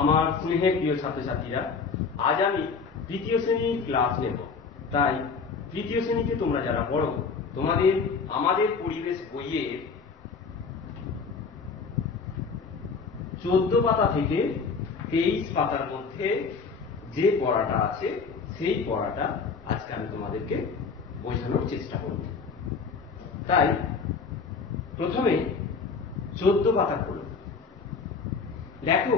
আমার স্নেহের প্রিয় ছাত্রছাত্রীরা, আজ আমি তৃতীয় শ্রেণীর ক্লাস নেব। তাই তৃতীয় শ্রেণীতে তোমরা যারা পড়ো, তোমাদের আমাদের পরিবেশ বইয়ের 14 পাতা থেকে 23 পাতার মধ্যে যে পড়াটা আছে সেই পড়াটা আজকে আমি তোমাদেরকে বোঝানোর চেষ্টা করব। তাই প্রথমে 14 পাতা খোলো। দেখো,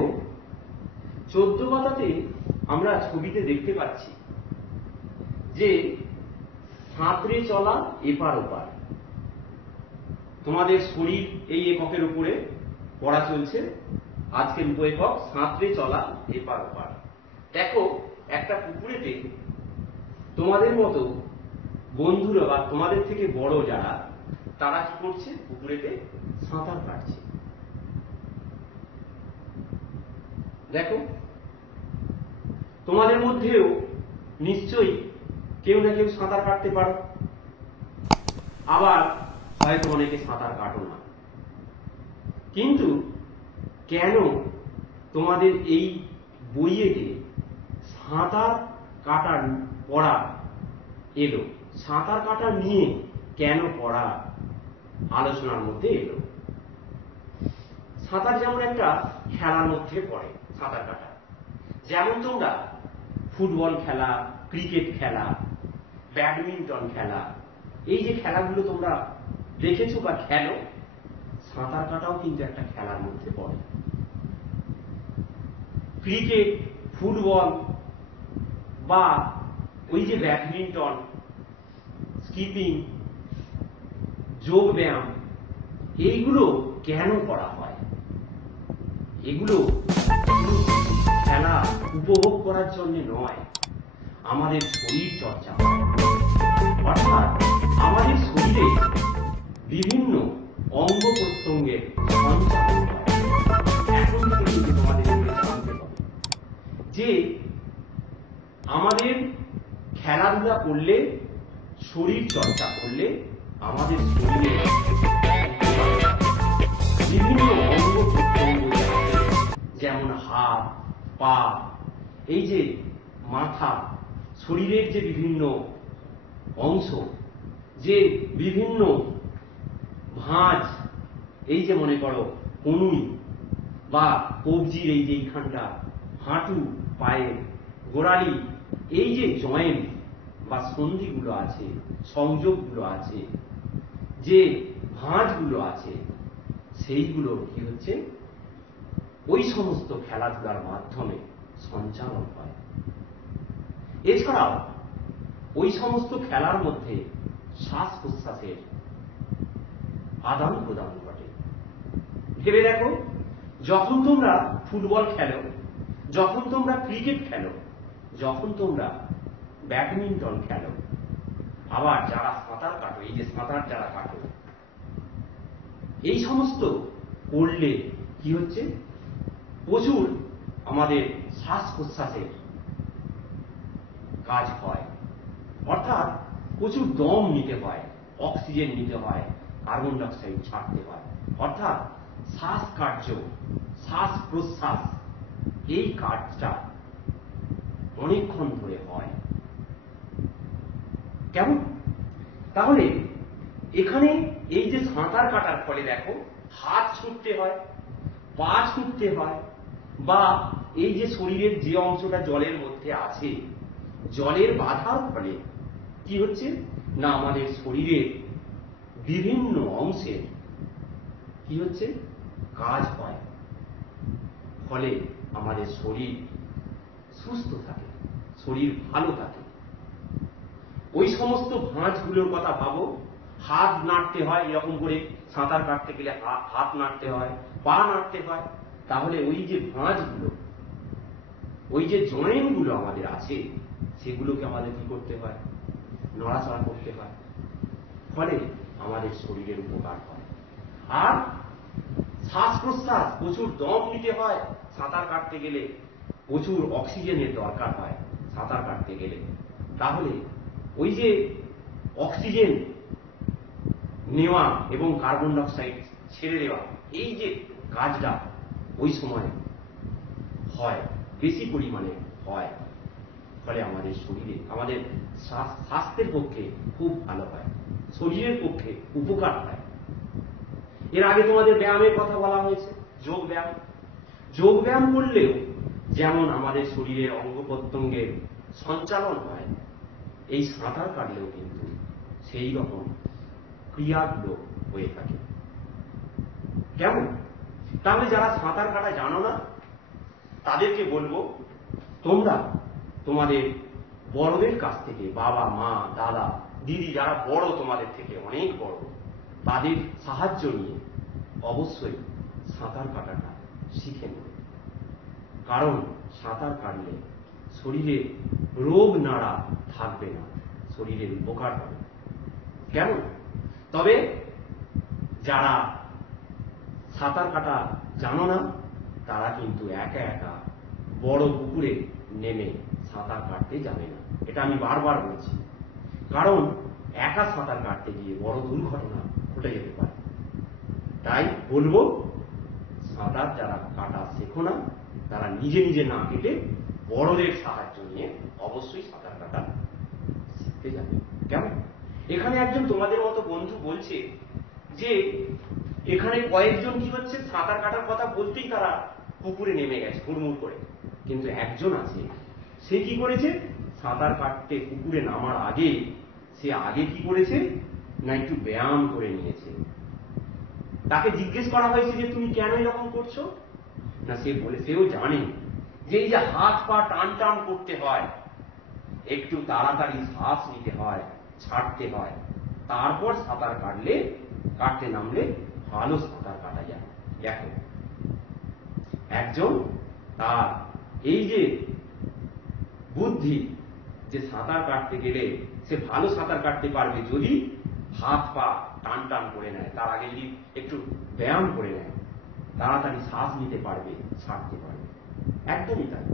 14 পাতাতে আমরা ছবিতে দেখতে পাচ্ছি যে সাঁতরে চলা এপার ওপার। তোমাদের শরীর এই এককের উপরে পড়া চলছে। আজকের উপএকক সাঁতরে চলা এপার ওপার। দেখো, একটা পুকুরেতে তোমাদের মতো বন্ধুরা বা তোমাদের থেকে বড় যারা, তারা কি করছে? পুকুরেতে সাঁতার কাটছে। দেখো, তোমাদের মধ্যেও নিশ্চয়ই কেউ না কেউ সাঁতার কাটতে পারো, আবার হয়তো অনেকে সাঁতার কাটো না। কিন্তু কেন তোমাদের এই বইয়েতে সাঁতার কাটার পড়া এলো? সাঁতার কাটা নিয়ে কেন পড়া আলোচনার মধ্যে এলো? সাঁতার যেমন একটা খেলার মধ্যে পড়ে, সাঁতার কাটা। যেমন তোমরা ফুটবল খেলা, ক্রিকেট খেলা, ব্যাডমিন্টন খেলা, এই যে খেলাগুলো তোমরা দেখেছো বা খেলো, সাঁতার কাটাও কিন্তু একটা খেলার মধ্যে পড়ে। ক্রিকেট, ফুটবল বা ওই যে ব্যাডমিন্টন, স্কিপিং, যোগ ব্যায়াম, এইগুলো কেন করা হয়? এগুলো খেলা উপভোগ করার জন্য নয়, আমাদের শরীর চর্চা হয়। অর্থাৎ আমাদের শরীরে বিভিন্ন অঙ্গ প্রত্যঙ্গের সঞ্চালন হয়। এখন কিন্তু তোমাদের জানতে হবে যে আমাদের খেলাধুলা করলে, শরীর চর্চা করলে আমাদের শরীরে বিভিন্ন অঙ্গ প্রত্যঙ্গ, যেমন হাত, পা, এই যে মাথা, শরীরের যে বিভিন্ন অংশ, যে বিভিন্ন ভাঁজ, এই যে মনে করো কনুই বা কবজির এই যে এইখানটা, হাঁটু, পায়ের গোড়ালি, এই যে জয়েন্ট বা সন্ধিগুলো আছে, সংযোগগুলো আছে, যে ভাঁজগুলো আছে, সেইগুলো কি হচ্ছে? ওই সমস্ত খেলাধুলার মাধ্যমে সঞ্চালন হয়। এছাড়াও ওই সমস্ত খেলার মধ্যে শ্বাস প্রশ্বাসের আদান প্রদান ঘটে। ভেবে দেখো, যখন তোমরা ফুটবল খেলো, যখন তোমরা ক্রিকেট খেলো, যখন তোমরা ব্যাডমিন্টন খেলো, আবার যারা সাঁতার কাটো, এই যে সাঁতার যারা কাটো, এই সমস্ত করলে কি হচ্ছে? প্রচুর আমাদের শ্বাস প্রশ্বাসের কাজ হয়। অর্থাৎ প্রচুর দম নিতে হয়, অক্সিজেন নিতে হয়, কার্বন ডাই অক্সাইড ছাড়তে হয়। অর্থাৎ শ্বাস কার্য, শ্বাস প্রশ্বাস, এই কাজটা অনেকক্ষণ ধরে হয়। কেমন? তাহলে এখানে এই যে সাঁতার কাটার ফলে দেখো, হাত ছুটতে হয়, পা ছুটতে হয়, বা এই যে শরীরের যে অংশটা জলের মধ্যে আছে, জলের বাধার ফলে কি হচ্ছে না, আমাদের শরীরের বিভিন্ন অংশের কি হচ্ছে? কাজ হয়। ফলে আমাদের শরীর সুস্থ থাকে, শরীর ভালো থাকে। ওই সমস্ত ভাঁজগুলোর কথা ভাবো। হাত নাড়তে হয়, এরকম করে সাঁতার কাটতে গেলে হাত নাড়তে হয়, পা নাড়তে হয়। তাহলে ওই যে ভাঁজগুলো, ওই যে জয়েন্টগুলো আমাদের আছে, সেগুলোকে আমাদের কি করতে হয়? নড়াচড়া করতে হয়। ফলে আমাদের শরীরের উপকার হয়। আর শ্বাস প্রশ্বাস, প্রচুর দম নিতে হয় সাঁতার কাটতে গেলে, প্রচুর অক্সিজেনের দরকার হয় সাঁতার কাটতে গেলে। তাহলে ওই যে অক্সিজেন নেওয়া এবং কার্বন ডাই অক্সাইড ছেড়ে দেওয়া, এই যে কাজটা ওই সময় হয়, বেশি পরিমাণে হয়, ফলে আমাদের শরীরে আমাদের স্বাস্থ্যের পক্ষে খুব ভালো হয়, শরীরের পক্ষে উপকার হয়। এর আগে তোমাদের ব্যায়ামের কথা বলা হয়েছে, যোগ ব্যায়াম। যোগ ব্যায়াম করলেও যেমন আমাদের শরীরের অঙ্গ প্রত্যঙ্গের সঞ্চালন হয়, এই সাঁতার কাটলেও কিন্তু সেই রকম ক্রিয়াগুলো হয়ে থাকে। কেমন? তাহলে যারা সাঁতার কাটা জানো না তাদেরকে বলবো, তোমরা তোমাদের বড়দের কাছ থেকে, বাবা, মা, দাদা, দিদি, যারা বড় তোমাদের থেকে অনেক বড়, তাদের সাহায্য নিয়ে অবশ্যই সাঁতার কাটাটা শিখে নেবে। কারণ সাঁতার কাটলে শরীরে রোগ নাড়া থাকবে না, শরীরের উপকার হবে। কেমন? তবে যারা সাঁতার কাটা জানো না তারা কিন্তু একা একা বড় পুকুরে নেমে সাঁতার কাটতে যাবে না, এটা আমি বারবার বলছি। কারণ একা সাঁতার কাটতে গিয়ে বড় দুর্ঘটনা ঘটে যেতে পারে। তাই বলবো, সাঁতার যারা কাটা শেখো না তারা নিজে নিজে না কেটে বড়দের সাহায্য নিয়ে অবশ্যই সাঁতার কাটা শিখতে যাবে। কেমন? এখানে একজন তোমাদের মতো বন্ধু বলছে যে এখানে কয়েকজন কি হচ্ছে, সাঁতার কাটার কথা বলতেই তারা পুকুরে নেমে গেছে হুড়মুড় করে। কিন্তু একজন আছে, সে কি করেছে, সাঁতার কাটতে পুকুরে নামার আগে সে কি করেছে না, একটু ব্যায়াম করে নিয়েছে। তাকে জিজ্ঞেস করা হয়েছে যে তুমি কেন এরকম করছো, না সেও জানে যে এই যে হাত পা টান টান করতে হয়, একটু তাড়াতাড়ি শ্বাস নিতে হয়, ছাড়তে হয়, তারপর সাঁতার কাটতে নামলে ভালো সাঁতার কাটা যায়। দেখো, একজন তার এই যে বুদ্ধি যে সাঁতার কাটতে গেলে সে ভালো সাঁতার কাটতে পারবে যদি হাত পা টান টান করে নেয়, তার আগে যদি একটু ব্যায়াম করে নেয়, তাড়াতাড়ি শ্বাস নিতে পারবে, ছাড়তে পারবে। একদমই তাই,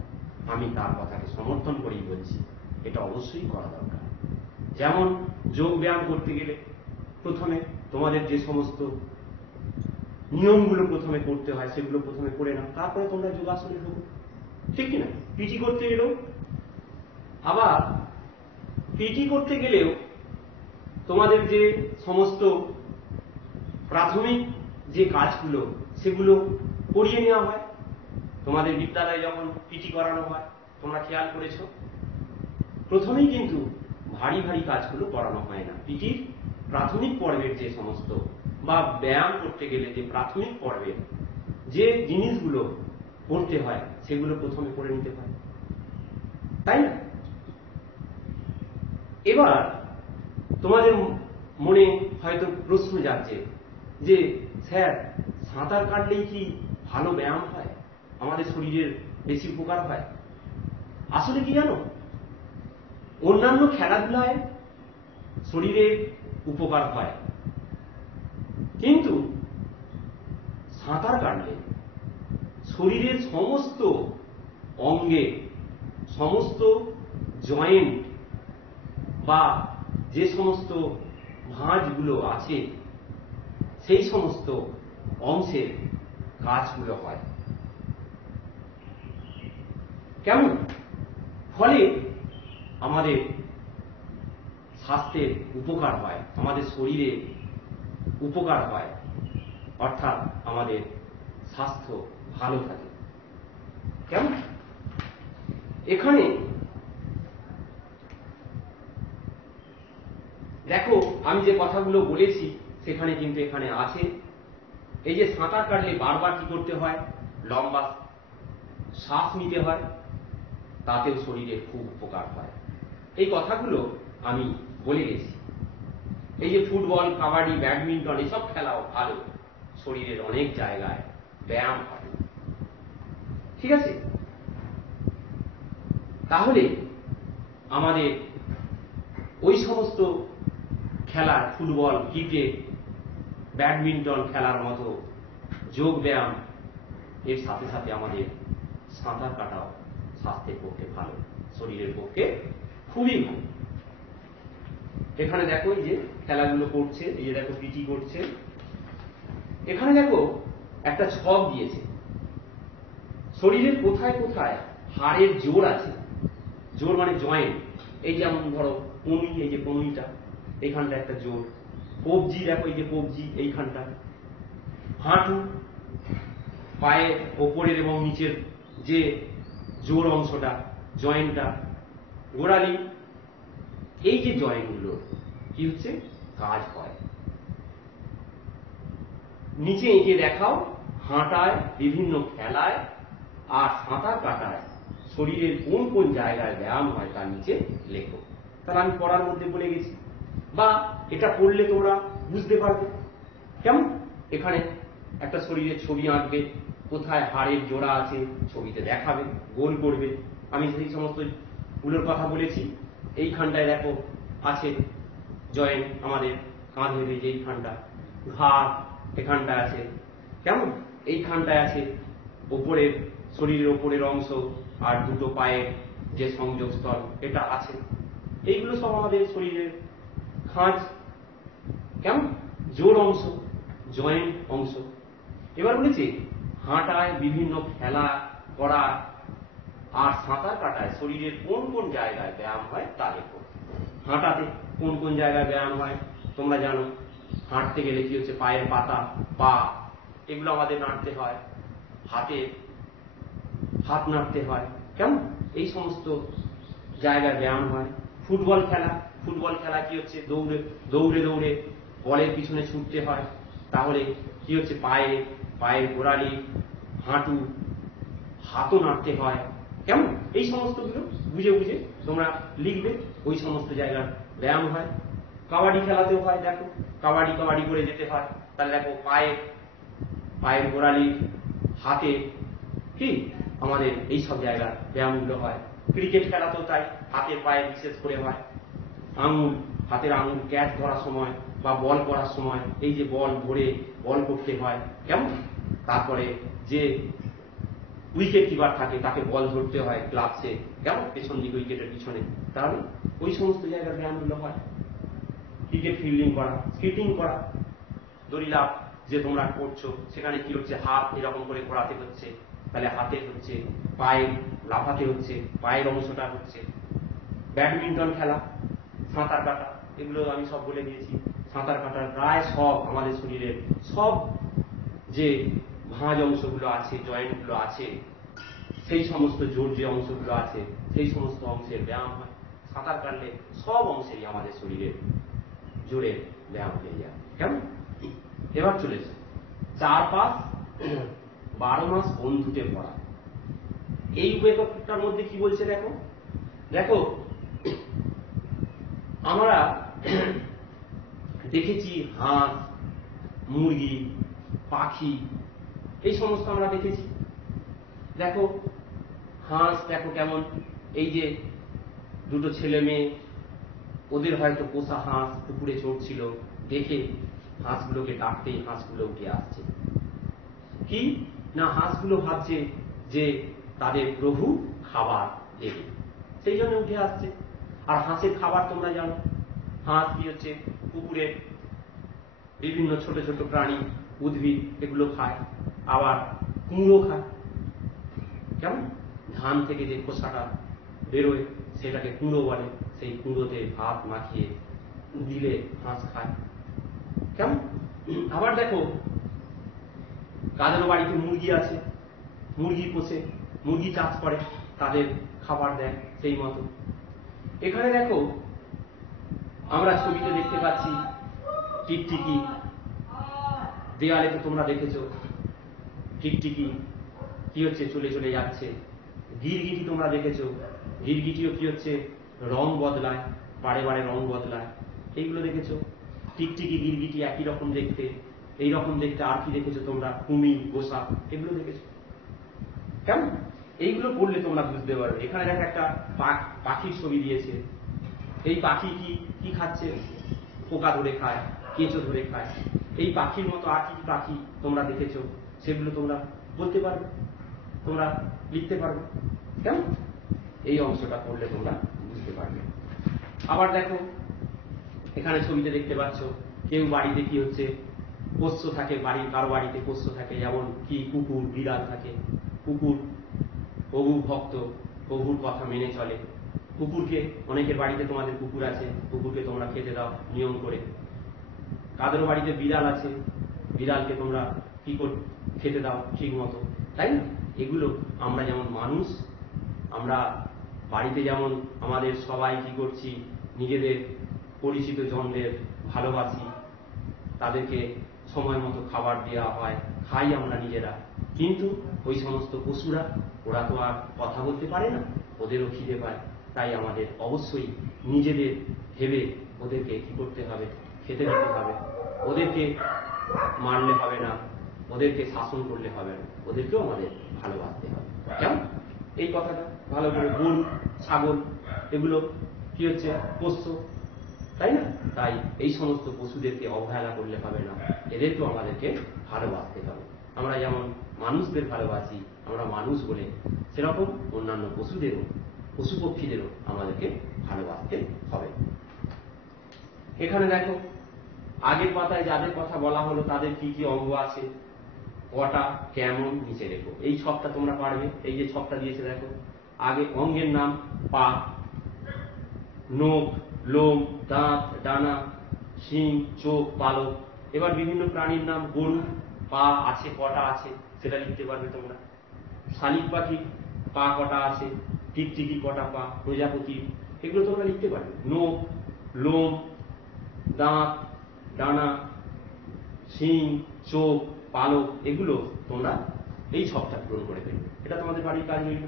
আমি তার কথাকে সমর্থন করেই বলছি, এটা অবশ্যই করা দরকার। যেমন যোগ ব্যায়াম করতে গেলে প্রথমে তোমাদের যে সমস্ত নিয়মগুলো প্রথমে করতে হয় সেগুলো প্রথমে করে নাও, তারপরে তোমরা যোগাসনে ঢোকো, ঠিক কিনা? পিটি করতে গেলেও, আবার পিটি করতে গেলেও তোমাদের যে সমস্ত প্রাথমিক যে কাজগুলো সেগুলো করিয়ে নেওয়া হয়। তোমাদের বিদ্যালয়ে যখন পিটি করানো হয়, তোমরা খেয়াল করেছো, প্রথমেই কিন্তু ভারী ভারী কাজগুলো করানো হয় না। পিটির প্রাথমিক পর্বের যে সমস্ত বা ব্যায়াম করতে গেলে যে প্রাথমিক পর্বের যে জিনিসগুলো করতে হয় সেগুলো প্রথমে করে নিতে হয়, তাই না? এবার তোমাদের মনে হয়তো প্রশ্ন যাচ্ছে যে স্যার, সাঁতার কাটলেই কি ভালো ব্যায়াম হয়, আমাদের শরীরের বেশি উপকার হয়? আসলে কি জানো, অন্যান্য খেলাধুলায় শরীরের উপকার হয়, কিন্তু সাঁতার কাটলে শরীরের সমস্ত অঙ্গে, সমস্ত জয়েন্ট বা যে সমস্ত ভাঁজগুলো আছে সেই সমস্ত অংশের কাজগুলো হয়। কেমন? ফলে আমাদের স্বাস্থ্যের উপকার হয়, আমাদের শরীরে উপকার হয়, অর্থাৎ আমাদের স্বাস্থ্য ভালো থাকে। কেমন? এখানে দেখো, আমি যে কথাগুলো বলেছি সেখানে কিন্তু এখানে আছে, এই যে সাঁতার কাটলে বারবার কি করতে হয়, লম্বা শ্বাস নিতে হয়, তাতেও শরীরের খুব উপকার হয়। এই কথাগুলো আমি বলে গেছি। এই যে ফুটবল, কাবাডি, ব্যাডমিন্টন এসব খেলাও ভালো, শরীরের অনেক জায়গায় ব্যায়াম হয়, ঠিক আছে? তাহলে আমাদের ওই সমস্ত খেলা, ফুটবল, ক্রিকেট, ব্যাডমিন্টন খেলার মতো যোগ ব্যায়াম এর সাথে সাথে আমাদের সাঁতার কাটাও স্বাস্থ্যের পক্ষে ভালো, শরীরের পক্ষে খুবই ভালো। এখানে দেখো এই যে খেলাগুলো করছে, এই যে দেখো পিটি করছে, এখানে দেখো একটা ছক দিয়েছে, শরীরের কোথায় কোথায় হাড়ের জোর আছে, জোর মানে জয়েন্ট, এই যেমন ধরো কনুই, এই যে কনুইটা, এইখানটা একটা জোর, কবজি দেখো, এই যে কবজি এইখানটা, হাঁটু, পায়ের ওপরের এবং নিচের যে জোর অংশটা, জয়েন্টটা, গোড়ালি, এই যে জয়েন্টগুলো কি হচ্ছে কাজ হয়। নিচে এঁকে দেখাও, হাঁটায়, বিভিন্ন খেলায় আর সাঁতার কাটায় শরীরের কোন কোন জায়গায় ব্যায়াম হয় তার নিচে লেখো। তাহলে আমি পড়ার মধ্যে বলে গেছি, বা এটা পড়লে তোমরা বুঝতে পারবে। কেমন? এখানে একটা শরীরের ছবি আঁকবে, কোথায় হাড়ের জোড়া আছে ছবিতে দেখাবে, গোল করবে। আমি সেই সমস্ত গুলোর কথা বলেছি। এইখানটায় দেখো আছে জয়েন্ট, আমাদের কাঁধের এই যে এইখানটা, ঘাড় এখানটা আছে, কেমন? এইখানটায় আছে ওপরের, শরীরের ওপরের অংশ আর দুটো পায়ের যে সংযোগস্থল, এটা আছে। এইগুলো সব আমাদের শরীরের খাঁজ, কেমন? জোর অংশ, জয়েন্ট অংশ। এবার বলেছি হাঁটায়, বিভিন্ন খেলা করা আর সাঁতার কাটায় শরীরের কোন কোন জায়গায় ব্যায়াম হয় তা লেখো। হাঁটাতে কোন কোন জায়গায় ব্যায়াম হয় তোমরা জানো। হাঁটতে গেলে কি হচ্ছে, পায়ের পাতা, পা, এগুলো আমাদের নাড়তে হয়, হাত নাড়তে হয়, কেমন? এই সমস্ত জায়গায় ব্যায়াম হয়। ফুটবল খেলা, ফুটবল খেলা কি হচ্ছে, দৌড়ে দৌড়ে দৌড়ে বলের পিছনে ছুটতে হয়, তাহলে কি হচ্ছে, পায়ের গোড়ালি, হাঁটু, হাতও নাড়তে হয়, কেমন? এই সমস্তগুলো বুঝে বুঝে তোমরা লিখবে, ওই সমস্ত জায়গার ব্যায়াম হয়। কাবাডি খেলাতেও হয়, দেখো কাবাডি কাবাডি করে যেতে হয়, তাহলে দেখো পায়ের গোড়ালি, হাতে, কি আমাদের এই সব জায়গার ব্যায়ামগুলো হয়। ক্রিকেট খেলাতেও তাই, হাতের পায়ে বিশেষ করে হয়। আঙুল, হাতের আঙুল ক্যাচ ধরার সময় বা বল করার সময়, এই যে বল ধরে বল করতে হয়, কেমন? তারপরে যে উইকেট কিপার থাকে তাকে বল ধরতে হয় গ্লাভসে, কেমন? পেছন দিকে উইকেটের পিছনে, তাহলে ওই সমস্ত জায়গার ব্যায়ামগুলো হয়। ক্রিকেট ফিল্ডিং করা, স্কিপিং করা, দড়ি লাফ যে তোমরা করছো, সেখানে কি হচ্ছে, হাত এরকম করে ঘোরাতে হচ্ছে, তাহলে হাতে হচ্ছে, পায়ে লাফাতে হচ্ছে, পায়ের অংশটা হচ্ছে। ব্যাডমিন্টন খেলা, সাঁতার কাটা, এগুলো আমি সব বলে দিয়েছি। সাঁতার কাটার প্রায় সব আমাদের শরীরের সব যে ভাঁজ অংশগুলো আছে, জয়েন্টগুলো আছে, সেই সমস্ত জোর যে অংশগুলো আছে, সেই সমস্ত অংশের ব্যায়াম হয়। সাঁতার কাটলে সব অংশেই আমাদের শরীরের জোরের ব্যায়াম হয়ে যায়, কেমন? এবার চলেছে 4-5 12 মাস বন্ধুতে ভরা। এই উপকরণটার মধ্যে কি বলছে দেখো, দেখো আমরা দেখেছি হাঁস, মুরগি, পাখি, এই সমস্ত আমরা দেখেছি। দেখো হাঁস, দেখো কেমন, এই যে দুটো ছেলে মেয়ে, ওদের হয়তো পোষা হাঁস পুকুরে চড়ছিল, দেখে হাঁসগুলোকে ডাকতেই হাঁসগুলো উঠে আসছে। কি না, হাঁসগুলো ভাবছে যে তাদের প্রভু খাবার দেবে, সেই জন্য উঠে আসছে। আর হাঁসের খাবার তোমরা জানো, হাঁস কি হচ্ছে, পুকুরের বিভিন্ন ছোট ছোট প্রাণী, উদ্ভিদ, এগুলো খায়, আবার কুমড়ো খায়, কেমন? ধান থেকে যে খোসাটা বেরোয় সেটাকে কুঁড়ো বলে, সেই কুঁড়োতে ভাত মাখিয়ে দিলে হাঁস খায়, কেমন? আবার দেখো কাদের বাড়িতে মুরগি আছে, মুরগি পোষে, মুরগি চাষ করে, তাদের খাবার দেয় সেই মতো। এখানে দেখো আমরা ছবিতে দেখতে পাচ্ছি টিকটিকি, দেয়ালে তো তোমরা দেখেছো টিকটিকি কি হচ্ছে, চলে চলে যাচ্ছে। গিরগিটি তোমরা দেখেছো, গিরগিটিও কি হচ্ছে, রং বদলায়, বারে বারে রং বদলায়, এইগুলো দেখেছো। টিকটিকি গিরগিটি একই রকম দেখতে। এই রকম দেখতে আর কি দেখেছো তোমরা, কুমির, গোসা, এগুলো দেখেছো, কেমন? এইগুলো পড়লে তোমরা বুঝতে পারবে। এখানে দেখো একটা পাখির ছবি দিয়েছে, এই পাখি কি খাচ্ছে, পোকা ধরে খায়, কেঁচো ধরে খায়। এই পাখির মতো আর কি পাখি তোমরা দেখেছো, সেগুলো তোমরা বলতে পারবে, তোমরা লিখতে পারবে, কেমন? এই অংশটা পড়লে তোমরা বুঝতে পারবে। আবার দেখো এখানে ছবিতে দেখতে পাচ্ছ, কেউ বাড়িতে কি হচ্ছে, পোষ্য থাকে, কারো বাড়িতে পোষ্য থাকে, যেমন কি কুকুর, বিড়াল থাকে, কুকুর প্রভু ভক্ত, প্রভুর কথা মেনে চলে। কুকুরকে, অনেকের বাড়িতে তোমাদের কুকুর আছে, কুকুরকে তোমরা খেতে দাও নিয়ম করে। কাদেরও বাড়িতে বিড়াল আছে, বিড়ালকে তোমরা কি খেতে দাও ঠিক মতো, তাই না? এগুলো আমরা যেমন মানুষ, আমরা বাড়িতে যেমন আমাদের সবাই কি করছি, নিজেদের পরিচিত জনদের ভালোবাসি, তাদেরকে সময় মতো খাবার দেওয়া হয়, খাই আমরা নিজেরা। কিন্তু ওই সমস্ত পশুরা, ওরা তো আর কথা বলতে পারে না, ওদেরও খিদে পায়। তাই আমাদের অবশ্যই নিজেদের ভেবে ওদেরকে কি করতে হবে, খেতে দিতে হবে। ওদেরকে মারলে হবে না, ওদেরকে শাসন করলে হবে না, ওদেরকেও আমাদের ভালোবাসতে হবে। কেমন? এই কথাটা ভালো করে। গরু, ছাগল এগুলো কি হচ্ছে, পোষ্য, তাই না? তাই এই সমস্ত পশুদেরকে অবহেলা করলে হবে না, এদেরকেও আমাদেরকে ভালোবাসতে হবে। আমরা যেমন মানুষদের ভালোবাসি, আমরা মানুষ বলে, সেরকম অন্যান্য পশুদেরও, পশু পক্ষীদেরও আমাদেরকে ভালোবাসতে হবে। এখানে দেখো, আগের পাতায় যাদের কথা বলা হলো তাদের কি কি অঙ্গ আছে, কটা, কেমন, নিচে রেখো। এই ছকটা তোমরা পারবে। এই যে ছকটা দিয়েছে দেখো, আগে অঙ্গের নাম পা, নখ, লোম, দাঁত, ডানা, শিং, চোখ, পালক। এবার বিভিন্ন প্রাণীর নাম, গরু পা আছে, কটা আছে সেটা লিখতে পারবে তোমরা। শালিক পাখি পা কটা আছে, টিকটিকি কটা পা, প্রজাপতি, এগুলো তোমরা লিখতে পারবে। নখ, লোম, দাঁত, ডানা, শিং, চোখ, পালক, এগুলো তোমরা এই ছকটা পূরণ করে দেবে। এটা তোমাদের বাড়ির কাজ হইল।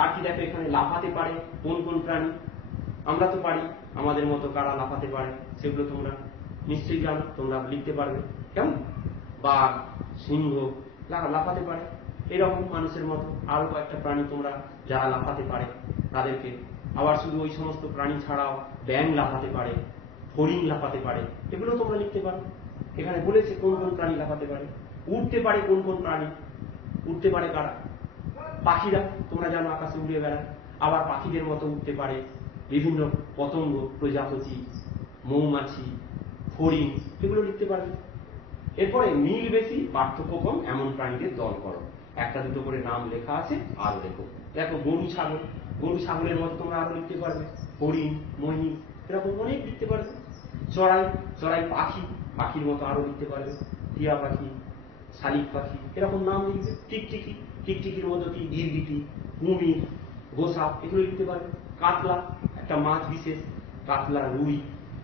আর কি দেখো, এখানে লাফাতে পারে কোন কোন প্রাণী। আমরা তো পারি, আমাদের মতো কারা লাফাতে পারে সেগুলো তোমরা নিশ্চয়ই জানো, তোমরা লিখতে পারবে। কেমন? বাঘ, সিংহ লাফাতে পারে। এরকম মানুষের মতো আরো কয়েকটা প্রাণী তোমরা যারা লাফাতে পারে তাদেরকে। আবার শুধু ওই সমস্ত প্রাণী ছাড়াও ব্যাঙ লাফাতে পারে, হরিণ লাফাতে পারে, এগুলো তোমরা লিখতে পারো। এখানে বলেছে কোন কোন প্রাণী লাফাতে পারে। উঠতে পারে কোন কোন প্রাণী, উঠতে পারে কারা? পাখিরা, তোমরা জানো আকাশে উড়ে বেড়ায়। আবার পাখিদের মতো উঠতে পারে বিভিন্ন পতঙ্গ, প্রজাপতি, মৌমাছি, হরিণ, এগুলো লিখতে পারবে। এরপরে মিল বেশি পার্থক্য কম এমন প্রাণীদের দল করো। একটা দুটো করে নাম লেখা আছে, আরো লেখো। দেখো, গরু ছাগল, গরু ছাগলের মতো তোমরা আরো লিখতে পারবে। হরিণ, মহিষ, এরকম অনেক লিখতে পারবে। চড়াই, চড়াই পাখি, পাখির মতো আরো লিখতে পারবে। টিয়া পাখি, শালিক পাখি, এরকম নাম লিখবে। টিকটিকি, টিকটিকির মতো কি, গিরগিটি, কুমির, গোসাপ, এগুলো লিখতে পারবে। কাতলা, একটা মাছ বিশেষ, কাতলা, রুই,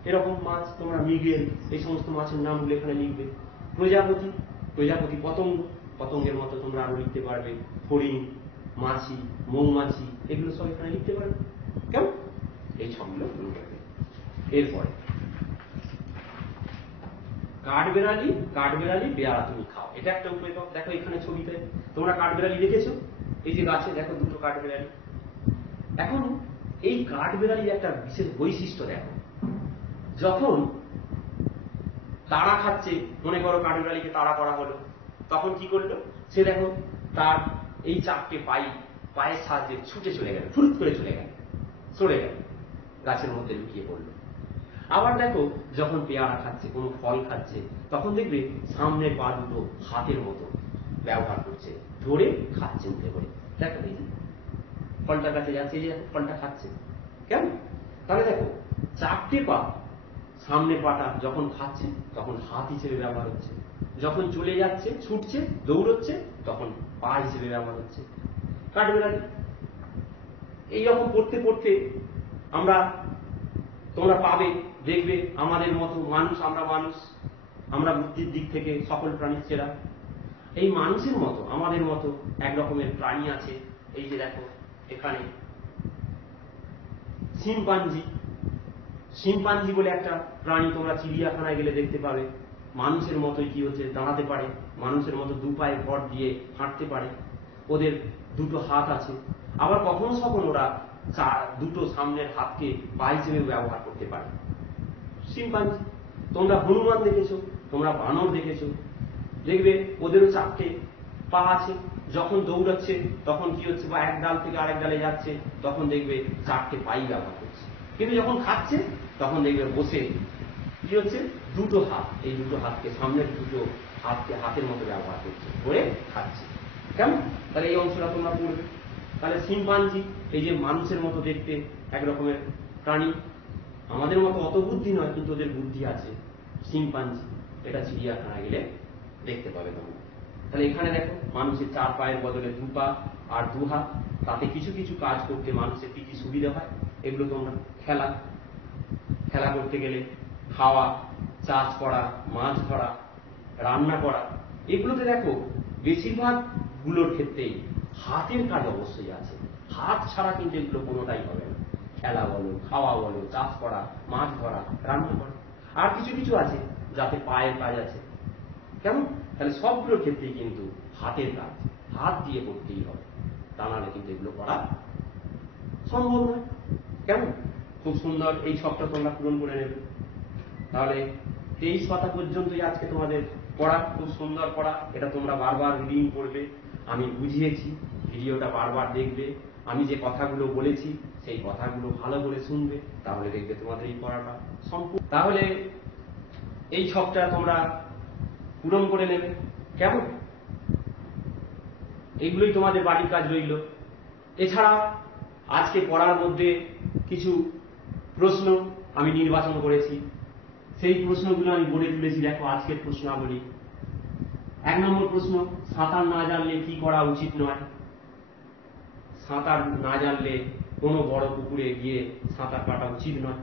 এরকম মাছ তোমরা, মৃগেল, এই সমস্ত মাছের নামগুলো এখানে লিখবে। প্রজাপতি, প্রজাপতি পতঙ্গ, পতঙ্গের মতো তোমরা আরো লিখতে পারবে। হরিণ, মাছি, মৌমাছি, এগুলো সব এখানে লিখতে পারবে। কেমন? এই ছকগুলো পূরণ করবে। এরপরে কাঠবেড়ালি, কাঠবেড়ালি বেড়া তুমি খাও, এটা একটা উপেক্ষক। দেখো এখানে ছবিতে তোমরা কাঠবেড়ালি দেখেছো, এই যে গাছে দেখো দুটো কাঠবেড়ালি। এখন এই কাঠবেড়ালির একটা বিশেষ বৈশিষ্ট্য দেখো, যখন তাড়া খাচ্ছে, মনে করো কাঠবেড়ালিকে তাড়া করা হলো, তখন কি করলো সে, দেখো তার এই চারটে পায়ের সাহায্যে ছুটে চলে গেল, ফুরুত করে চলে গেল, সরে গেল, গাছের মধ্যে লুকিয়ে পড়লো। আবার দেখো, যখন পেয়ারা খাচ্ছে, কোনো ফল খাচ্ছে, তখন দেখবে সামনের পা দুটো হাতের মতো ব্যবহার করছে, ধরে খাচ্ছে উঠে করে। দেখো এই যে ফলটার কাছে যাচ্ছে, এই যে ফলটা খাচ্ছে। কেমন? তাহলে দেখো, চারটে পা, সামনের পাটা যখন খাচ্ছে তখন হাত হিসেবে ব্যবহার হচ্ছে, যখন চলে যাচ্ছে, ছুটছে, দৌড়চ্ছে, তখন পা হিসেবে ব্যবহার হচ্ছে। কাঠবেড়ালি এইরকম পড়তে পড়তে আমরা, তোমরা পাবে, দেখবে আমাদের মতো মানুষ, আমরা বুদ্ধির দিক থেকে সকল প্রাণীর সেরা। এই মানুষের মতো, আমাদের মতো এক রকমের প্রাণী আছে। এই যে দেখো এখানে শিম্পাঞ্জি, শিম্পাঞ্জি বলে একটা প্রাণী তোমরা চিড়িয়াখানায় গেলে দেখতে পাবে। মানুষের মতোই কি হচ্ছে, দাঁড়াতে পারে, মানুষের মতো দু পায়ে ভর দিয়ে হাঁটতে পারে, ওদের দুটো হাত আছে। আবার কখনো কখনো ওরা দুটো সামনের হাতকে পা হিসেবে ব্যবহার করতে পারে। শিম্পাঞ্জি। তোমরা হনুমান দেখেছো, তোমরা বানর দেখেছো, দেখবে ওদেরও চারটে পা আছে। যখন দৌড়াচ্ছে তখন কি হচ্ছে, বা এক ডাল থেকে আরেক ডালে যাচ্ছে, তখন দেখবে চারটে পাই ব্যবহার করছে। কিন্তু যখন খাচ্ছে তখন দেখবে বসে কি হচ্ছে, দুটো হাত, এই দুটো হাতকে, সামনের দুটো হাতকে হাতের মতো ব্যবহার করছে, করে খাচ্ছে। কেমন? তাহলে এই অংশটা তোমরা পড়বে। তাহলে শিম্পাঞ্জি এই যে মানুষের মতো দেখতে এক রকমের প্রাণী, আমাদের মতো অত বুদ্ধি নয়, কিন্তু ওদের বুদ্ধি আছে। শিম্পাঞ্জি এটা চিড়িয়াখানায় গেলে দেখতে পাবে তোমরা। তাহলে এখানে দেখো মানুষের 4 পায়ের বদলে 2 পা আর 2 হাত, তাতে কিছু কিছু কাজ করতে মানুষের কি কি সুবিধা হয় এগুলো তোমরা খেলা করতে গেলে, খাওয়া, চাষ করা, মাছ ধরা, রান্না করা, এগুলোতে দেখো বেশিরভাগ গুলোর ক্ষেত্রেই হাতের কাজ অবশ্যই আছে। হাত ছাড়া কিন্তু এগুলো কোনোটাই হবে না। খেলা বলো, খাওয়া বলো, চাষ করা, মাছ ধরা, রান্না করা, আর কিছু কিছু আছে যাতে পায়ের কাজ আছে। কেমন? তাহলে সবগুলোর ক্ষেত্রেই কিন্তু হাতের কাজ, হাত দিয়ে করতেই হবে, তা নাহলে কিন্তু এগুলো করা সম্ভব নয়। কেমন? খুব সুন্দর এই ছকটা তোমরা পূরণ করে নেবে। তাহলে 23 পাতা পর্যন্তই আজকে তোমাদের পড়া, খুব সুন্দর পড়া। এটা তোমরা বারবার রিডিং করবে, আমি বুঝিয়েছি, ভিডিওটা বারবার দেখবে, আমি যে কথাগুলো বলেছি সেই কথাগুলো ভালো করে শুনবে, তাহলে দেখবে তোমাদের এই পড়াটা সম্পূর্ণ। তাহলে এই ছকটা তোমরা পূরণ করে নেবে। কেমন? এইগুলোই তোমাদের বাড়ির কাজ রইল। এছাড়া আজকে পড়ার মধ্যে কিছু প্রশ্ন আমি নির্বাচন করেছি, সেই প্রশ্নগুলো আমি বলে তুলেছি। দেখো আজকের প্রশ্নাবলী। 1 নম্বর প্রশ্ন, সাঁতার না জানলে কি করা উচিত নয়? সাঁতার না জানলে কোনো বড় পুকুরে গিয়ে সাঁতার কাটা উচিত নয়।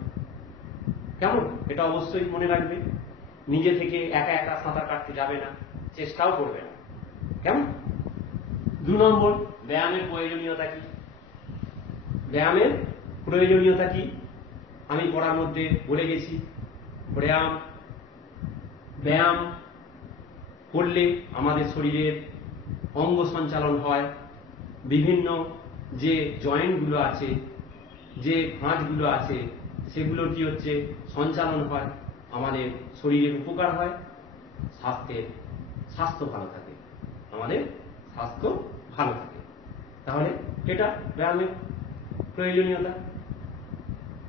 কেমন? এটা অবশ্যই মনে রাখবে। নিজে থেকে একা একা সাঁতার কাটতে যাবে না, চেষ্টাও করবে না। কেমন? 2 নম্বর, ব্যায়ামের প্রয়োজনীয়তা কি? ব্যায়ামের প্রয়োজনীয়তা কি আমি পড়ার মধ্যে বলে গেছি। ব্যায়াম করলে আমাদের শরীরের অঙ্গ সঞ্চালন হয়, বিভিন্ন যে জয়েন্টগুলো আছে, যে ভাঁজগুলো আছে, সেগুলোর কি হচ্ছে সঞ্চালন হয়, আমাদের শরীরের উপকার হয়, স্বাস্থ্য ভালো থাকে, আমাদের স্বাস্থ্য ভালো থাকে। তাহলে এটা ব্যায়ামের প্রয়োজনীয়তা।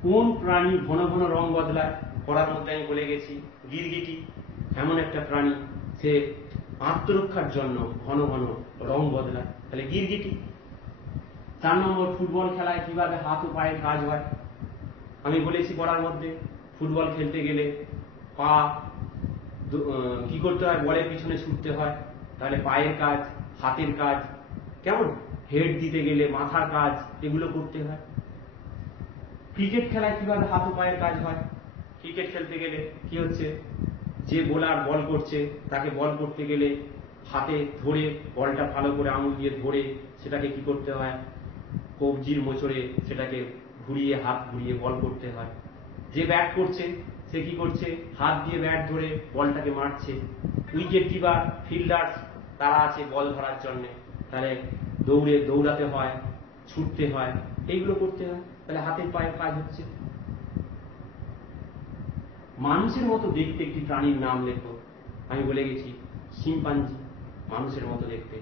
কোন প্রাণী ঘন ঘন রং বদলায়? পড়ার মধ্যে আমি বলে গেছি, গিরগিটি এমন একটা প্রাণী, সে আত্মরক্ষার জন্য ঘন ঘন রং বদলায়, তাহলে গিরগিটি। 4 নম্বর, ফুটবল খেলায় কিভাবে হাত ও পায়ের কাজ হয়? আমি বলেছি পড়ার মধ্যে, ফুটবল খেলতে গেলে পা কি করতে হয়, বলের পিছনে ছুটতে হয়, তাহলে পায়ের কাজ, হাতের কাজ। কেমন? হেড দিতে গেলে মাথার কাজ, এগুলো করতে হয়। ক্রিকেট খেলায় কিভাবে হাত ও পায়ের কাজ হয়? ক্রিকেট খেলতে গেলে কি হচ্ছে, যে বোলার বল করছে তাকে বল করতে গেলে হাতে ধরে, বলটা ভালো করে আঙুল দিয়ে ধরে সেটাকে কি করতে হয়, কবজির মোচড়ে সেটাকে ঘুরিয়ে, হাত ঘুরিয়ে বল করতে হয়। যে ব্যাট করছে সে কি করছে, হাত দিয়ে ব্যাট ধরে বলটাকে মারছে। উইকেট কিপার, ফিল্ডার তারা আছে বল ধরার জন্য, তাহলে দৌড়াতে হয়, ছুটতে হয়, এইগুলো করতে হয়। তাহলে হাতের পায়ের কাজ হচ্ছে। মানুষের মতো দেখতে একটি প্রাণীর নাম লেখো। আমি বলে গেছি শিম্পাঞ্জি, মানুষের মতো দেখতে।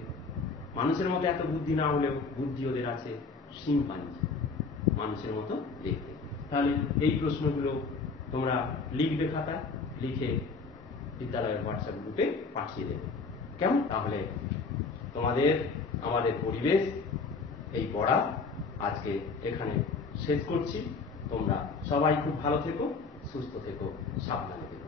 মানুষের মতো এত বুদ্ধি না হলেও বুদ্ধি ওদের আছে। শিম্পাঞ্জি মানুষের মতো দেখতে। তাহলে এই প্রশ্নগুলো তোমরা লিখবে খাতায়, লিখে বিদ্যালয়ের হোয়াটসঅ্যাপ গ্রুপে পাঠিয়ে দেবে। কেমন? তাহলে তোমাদের আমাদের পরিবেশ এই পড়া আজকে এখানে শেষ করছি। তোমরা সবাই খুব ভালো থেকো, সুস্থ থেকো, সাবধানে থেকো।